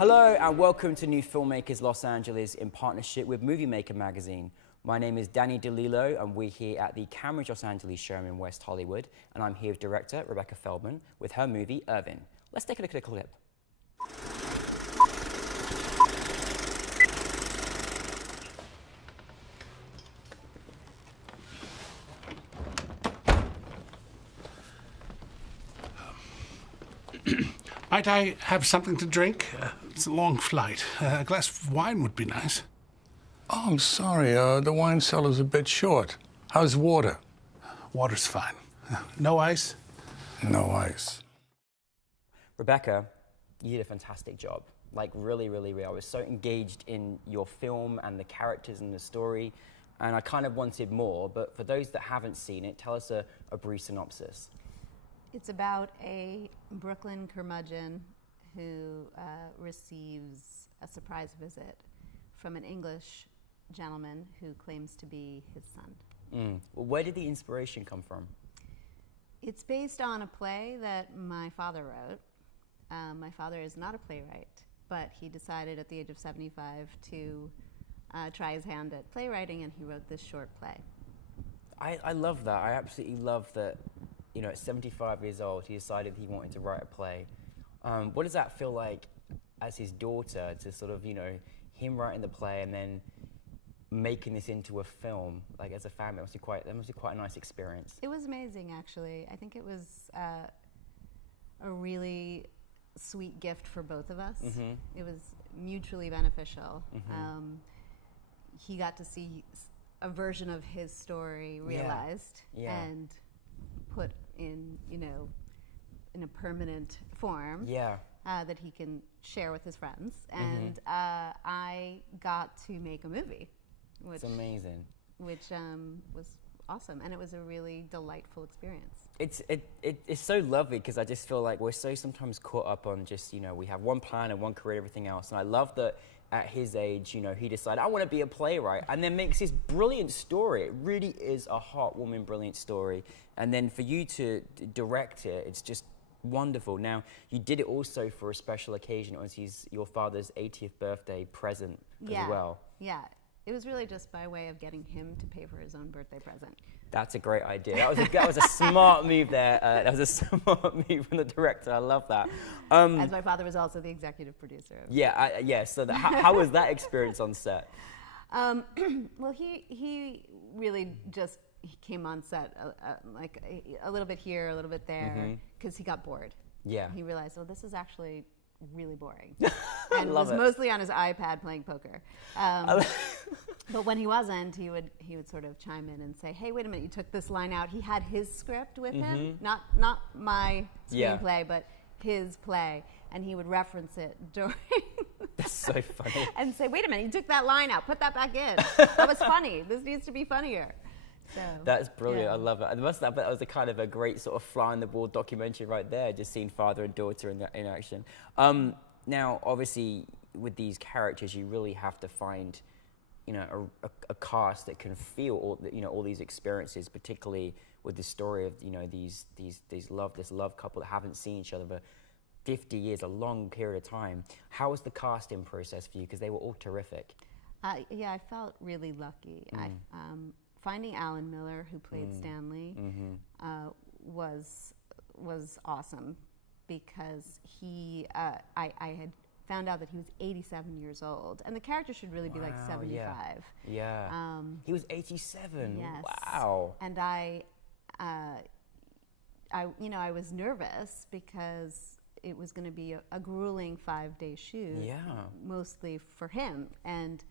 Hello and welcome to NewFilmmakers Los Angeles in partnership with Movie Maker magazine. My name is Danny DeLillo and we're here at the Cambridge Los Angeles showroom in West Hollywood, and I'm here with director Rebecca Feldman with her movie Irving. Let's take a look at a clip. Might I have something to drink? It's a long flight. A glass of wine would be nice. Oh, I'm sorry. The wine cellar's a bit short. How's water? Water's fine. No ice? No ice. Rebecca, you did a fantastic job. Like really. I was so engaged in your film and the characters and the story, and I kind of wanted more, but for those that haven't seen it, tell us a brief synopsis. It's about a Brooklyn curmudgeon who receives a surprise visit from an English gentleman who claims to be his son. Well, where did the inspiration come from? It's based on a play that my father wrote. My father is not a playwright, but he decided at the age of 75 to try his hand at playwriting, and he wrote this short play. I love that. I absolutely love that. You know, at 75 years old, he decided he wanted to write a play. What does that feel like as his daughter to sort of, you know, him writing the play and then making this into a film, like as a family? That must be quite a nice experience. It was amazing, actually. I think it was a really sweet gift for both of us. Mm-hmm. It was mutually beneficial. Mm-hmm. He got to see a version of his story realized and put in, you know, in a permanent form that he can share with his friends. And I got to make a movie, which it's amazing. Which was awesome, and it was a really delightful experience. It's so lovely because I just feel like we're so sometimes caught up on just, you know, we have one plan and one career, everything else. And I love that at his age, you know, he decided, I want to be a playwright, and then makes this brilliant story. It really is a heartwarming, brilliant story. And then for you to direct it, it's just wonderful. Now, you did it also for a special occasion. It was your father's 80th birthday present as well. Yeah, it was really just by way of getting him to pay for his own birthday present. That's a great idea. That was a smart move there. That was a smart move from the director. I love that. As my father was also the executive producer. So how was that experience on set? Well, he really just he came on set like a little bit here, a little bit there, because he got bored. Yeah. He realized, oh, this is actually really boring. And was mostly on his iPad playing poker. But when he wasn't, he would sort of chime in and say, hey, wait a minute, you took this line out. He had his script with him, not my screenplay, but his play, and he would reference it during That's so funny. and say, wait a minute, you took that line out, put that back in. That was funny. This needs to be funnier. So, that's brilliant. I love it. And that was a kind of a great sort of fly on the wall documentary right there, just seeing father and daughter in action. Now, obviously, with these characters, you really have to find, you know, a cast that can feel all these experiences, particularly with the story of, you know, this love couple that haven't seen each other for 50 years, a long period of time. How was the casting process for you? Because they were all terrific. I felt really lucky. Finding Alan Miller, who played Stanley, was awesome, because I had found out that he was 87 years old, and the character should really be like 75. Yeah. He was 87. Yes. Wow. And I was nervous because it was going to be a grueling 5-day shoot. Yeah. Mostly for him, and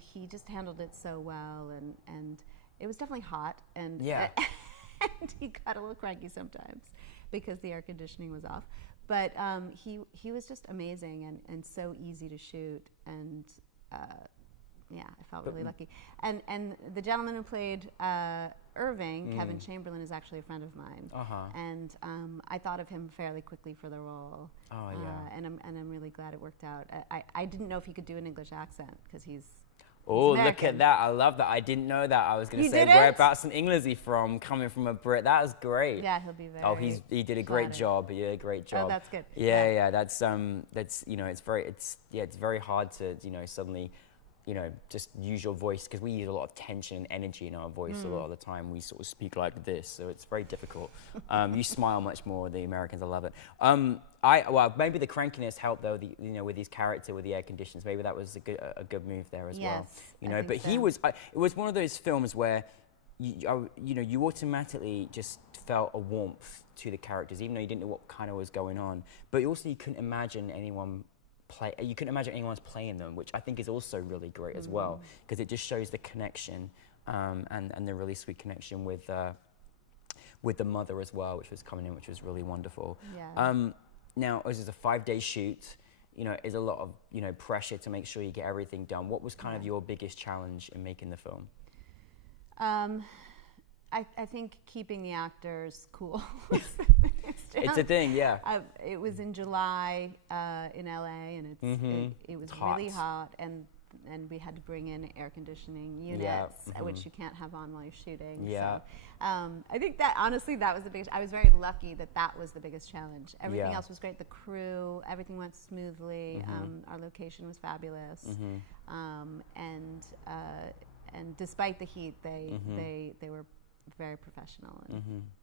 he just handled it so well, and it was definitely hot, and and he got a little cranky sometimes because the air conditioning was off. But he was just amazing and so easy to shoot, and I felt really lucky. And the gentleman who played Irving, Kevin Chamberlain, is actually a friend of mine, and I thought of him fairly quickly for the role. And I'm really glad it worked out. I didn't know if he could do an English accent because he's Oh, look American. at that. I love that. I didn't know that. I was going to You say, didn't? whereabouts in England is he from? Coming from a Brit. That was great. Yeah, he'll be very. Oh, he did a great flattered. job. He did a great job. Oh, that's good. Yeah. That's you know, it's very hard to, you know, suddenly, you know, just use your voice, because we use a lot of tension and energy in our voice a lot of the time. We sort of speak like this, so it's very difficult. You smile much more, the Americans. I love it. Well, maybe the crankiness helped though. You know, with his character with the air conditions, maybe that was a good move there as well. You know, but he was. It was one of those films where, you know, you automatically just felt a warmth to the characters, even though you didn't know what kind of was going on. But also, you couldn't imagine anyone. You couldn't imagine anyone's playing them, which I think is also really great as well, because it just shows the connection and the really sweet connection with the mother as well, which was coming in, which was really wonderful. Yeah. Now, as it's a 5-day shoot, you know, is a lot of, you know, pressure to make sure you get everything done. What was kind of your biggest challenge in making the film? I think keeping the actors cool. It's a thing, yeah. It was in July in LA, and it was really hot, and we had to bring in air conditioning units, which you can't have on while you're shooting. Yeah. So I think that honestly that was the biggest. I was very lucky that was the biggest challenge. Everything else was great. The crew, everything went smoothly. Our location was fabulous, and despite the heat, they were very professional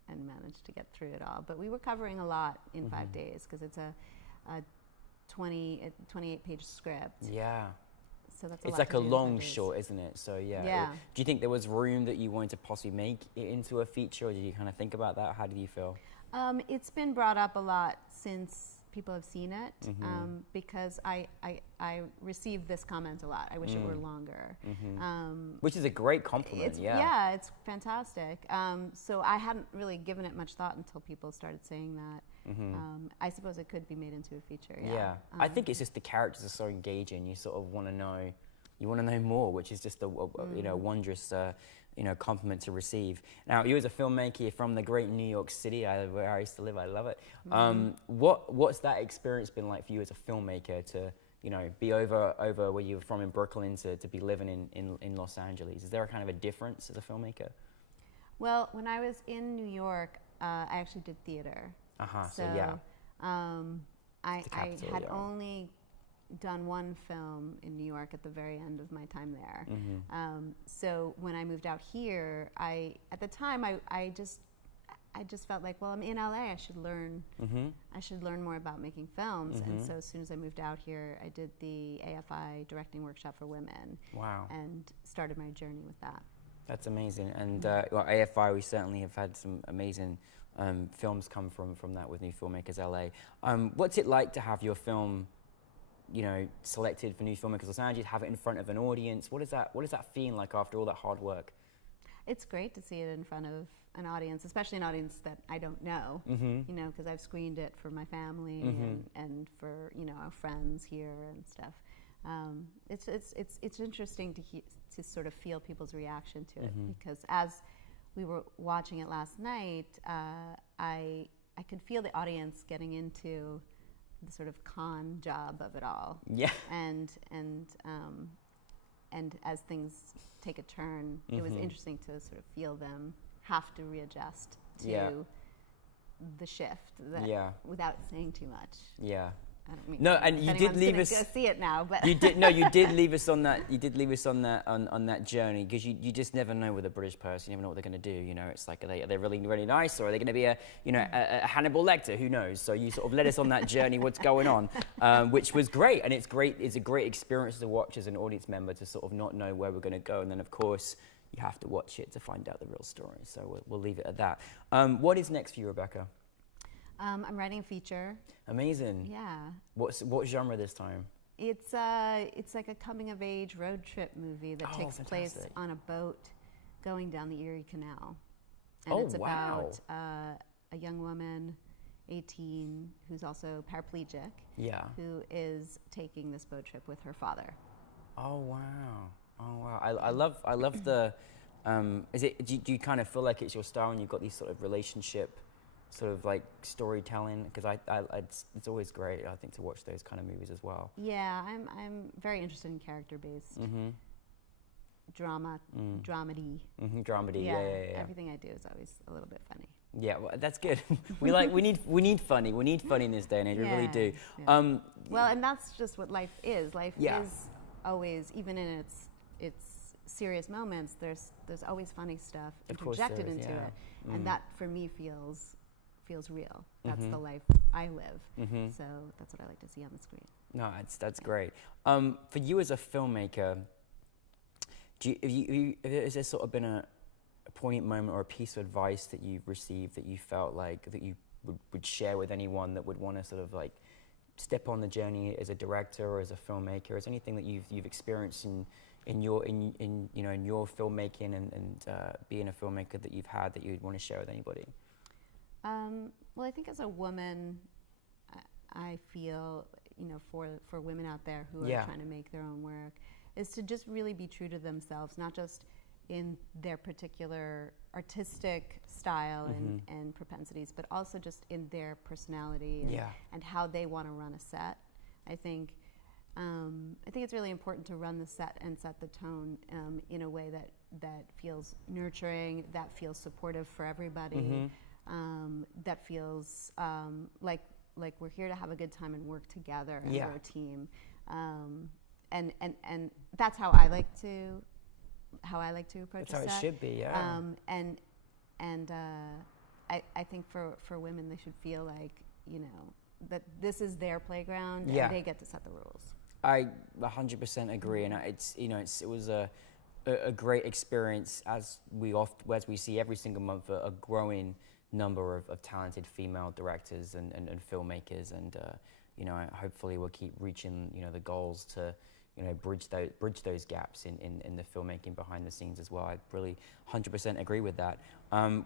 and managed to get through it all. But we were covering a lot in 5 days, because it's a 28-page script. Yeah. So that's a It's lot like to a do in long 5 days. shot, isn't it? So yeah. Yeah. Do you think there was room that you wanted to possibly make it into a feature, or did you kind of think about that? How did you feel? It's been brought up a lot since people have seen it, because I received this comment a lot. I wish it were longer. Which is a great compliment, Yeah, it's fantastic. So I hadn't really given it much thought until people started saying that. I suppose it could be made into a feature, yeah. I think it's just the characters are so engaging. You sort of want to know more, which is just a you know, wondrous you know, compliment to receive. Now, you as a filmmaker from the great New York City, where I used to live, I love it. What's that experience been like for you as a filmmaker to, you know, be over where you're from in Brooklyn to be living in Los Angeles? Is there a kind of a difference as a filmmaker? Well, when I was in New York, I actually did theater. So yeah. I capital, had yeah. only done one film in New York at the very end of my time there. So when I moved out here, at the time I just felt like, well, I'm in LA. I should learn. I should learn more about making films. And so as soon as I moved out here, I did the AFI directing workshop for women. Wow. And started my journey with that. That's amazing. And well, AFI, we certainly have had some amazing films come from that with NewFilmmakers LA. What's it like to have your film, you know, selected for NewFilmmakers Los Angeles, have it in front of an audience? What does that feel like after all that hard work? It's great to see it in front of an audience, especially an audience that I don't know, you know, because I've screened it for my family and for, you know, our friends here and stuff. It's interesting to sort of feel people's reaction to it, because as we were watching it last night, I could feel the audience getting into the sort of con job of it all. Yeah. And as things take a turn, it was interesting to sort of feel them have to readjust to the shift without saying too much. Yeah. I don't mean no, and you did leave us. Go see it now, but you did leave us on that. You did leave us on that journey, because you just never know with a British person. You never know what they're going to do. You know, it's like are they really nice, or are they going to be a Hannibal Lecter? Who knows? So you sort of led us on that journey. What's going on? Which was great, and it's great. It's a great experience to watch as an audience member, to sort of not know where we're going to go, and then of course you have to watch it to find out the real story. So we'll leave it at that. What is next for you, Rebecca? I'm writing a feature. Amazing. Yeah. What genre this time? It's like a coming of age road trip movie that takes place on a boat going down the Erie Canal. And it's about a young woman, 18, who's also paraplegic. Yeah. Who is taking this boat trip with her father. Oh wow. I love the. Do you kind of feel like it's your style, and you've got these sort of relationship, sort of like storytelling? Because it's always great, I think, to watch those kind of movies as well. Yeah, I'm very interested in character based dramedy. Dramedy, yeah. Everything I do is always a little bit funny. Yeah, well, that's good. we need funny. We need funny in this day and age. We really do. Yeah. Well, and that's just what life is. Life Yeah. is always, even in its serious moments, there's always funny stuff Of course there projected is, into yeah. it, and that for me feels real. That's the life I live. So that's what I like to see on the screen. No, that's great. For you as a filmmaker, has there sort of been a poignant moment or a piece of advice that you've received that you felt like that you would share with anyone that would want to sort of like step on the journey as a director or as a filmmaker? Is there anything that you've experienced in your filmmaking and being a filmmaker that you've had that you'd want to share with anybody? Well, I think as a woman, I feel, for women out there who are trying to make their own work, is to just really be true to themselves, not just in their particular artistic style and propensities, but also just in their personality and how they want to run a set. I think it's really important to run the set and set the tone in a way that feels nurturing, that feels supportive for everybody, that feels like we're here to have a good time and work together and we're a team. And that's how I like to approach That's a set. how it should be, yeah. I think for women, they should feel like, that this is their playground Yeah. and they get to set the rules. I 100% agree, and it was a great experience as we see every single month a growing number of talented female directors and filmmakers, and hopefully we'll keep reaching the goals to bridge those gaps in the filmmaking behind the scenes as well. I really 100% agree with that.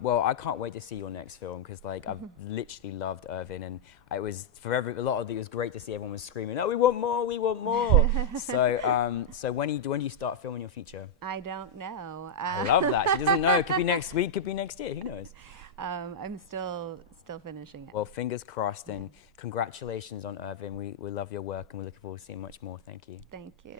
Well, I can't wait to see your next film because I've literally loved Irvin, and it was a lot of it was great to see everyone was screaming, "Oh, we want more! We want more!" So when do you start filming your feature? I don't know. I love that. She doesn't know. It could be next week. Could be next year. Who knows? I'm still finishing it. Well, fingers crossed, and congratulations on Irvin. We love your work, and we're looking forward to seeing much more. Thank you. Thank you.